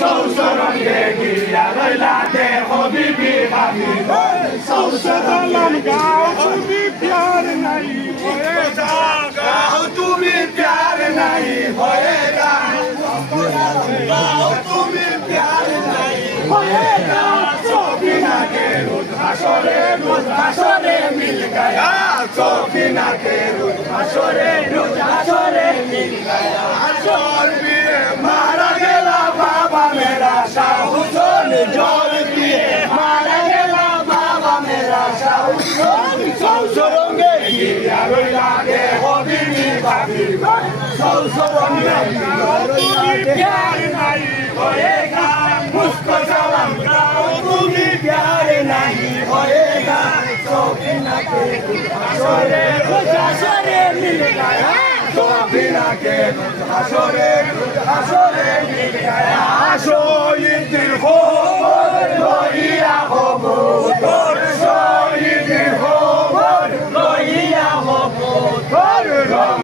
সৌসরঙ্গে গিয়া রইলা দেখো বিবি ভাবি সালাম গাও তুমি প্যার নাই হয়ে গাও তুমি প্যার নাই হয়ে গাও তুমি প্যার নাই হয়ে গাও সফিনা के रोज हाशरे मिल गया सफीना के रोज हाशरे मिल गया जोर पिए मारा गेला बाबा मेरा शाहुसन जोर पिए मारा गेला बाबा मेरा शाहुसन सौसरंगे गिया रोइला देखो बिबी भाभी सौसरंगे गिया रोइला प्यार नहीं होएगा मुझको सलाम गाओ तुम्हें प्यार नहीं होएगा सफीना के हाशरे मिल गया सफीना के हाशरे मिल गया